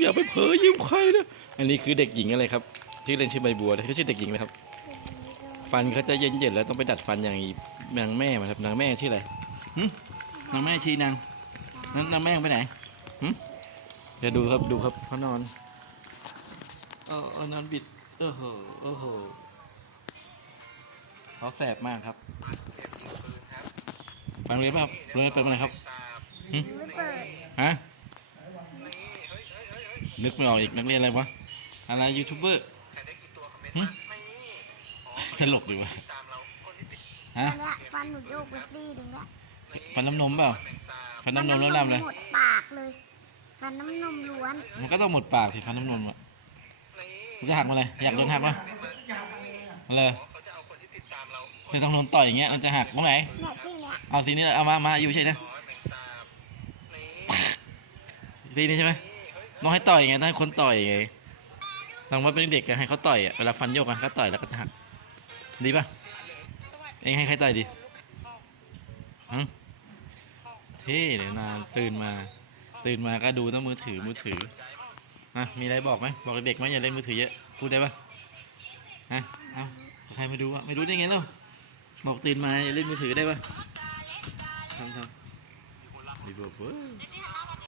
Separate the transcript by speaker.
Speaker 1: อย่าไปเผลอยืมใครนะอันนี้คือเด็กหญิงอะไรครับชื่อเล่นชื่อใบบัวนะเขาชื่อเด็กหญิงนะครับ ฟันเขาจะเย็นๆแล้วต้องไปดัดฟันอย่างอีนางแม่มาครับนางแม่ชื่ออะไรหึนางแม่ชีนางนางนางแม่ไปไหนหึเดี๋ยวดูครับดูครับเขานอนเออเออนอนบิดเออโหเออโหเขาแสบมากครับฟังเลยเปล่าเรียนเปิดมาไหนครับ
Speaker 2: ไม่เปิด
Speaker 1: ฮะ นึกไม่ออกอีกนักเรียนอะไรวะ อะไรยูทูบเบอร์หึตลกดีวะฮะ
Speaker 2: อันเนี้ยฟันหนูโยกไปซี่ตรงเนี้ย
Speaker 1: ฟันน้ำนมเปล่าฟันน้ำนมแล้วลำเลย
Speaker 2: หมดปากเลยฟันน้ำนมล้วน
Speaker 1: มันก็ต้องหมดปากสิฟันน้ำนมอะมันจะหักมาเลย อยากโดนหักปะมาเลยจะต้องโดนต่อยอย่างเงี้ยมันจะหักตรงไหน
Speaker 2: เนี่ยที่เนี้ย
Speaker 1: เอาสีนี้เลยเอามามาอยู่ใช่ไหมสีนี้ใช่ไหม ต้องให้ต่อยไงต้องให้คนต่อยไงลองว่าเป็นเด็กกันให้เขาต่อยอะเวลาฟันโยกกันเขาต่อยแล้วก็จะหักดีป่ะเองให้ใครต่อยดีฮะเท่เลยนานตื่นมา ตื่นมาก็ดูต้องมือถือมือถืออะมีอะไรบอกไหมบอกเด็กไหมอย่าเล่นมือถือเยอะพูดได้ป่ะฮะเอาใครมาดูอะไม่รู้ได้ไงเนาะบอกตื่นมาอย่าเล่นมือถือได้ป่ะทำทำดีบอกเว้ย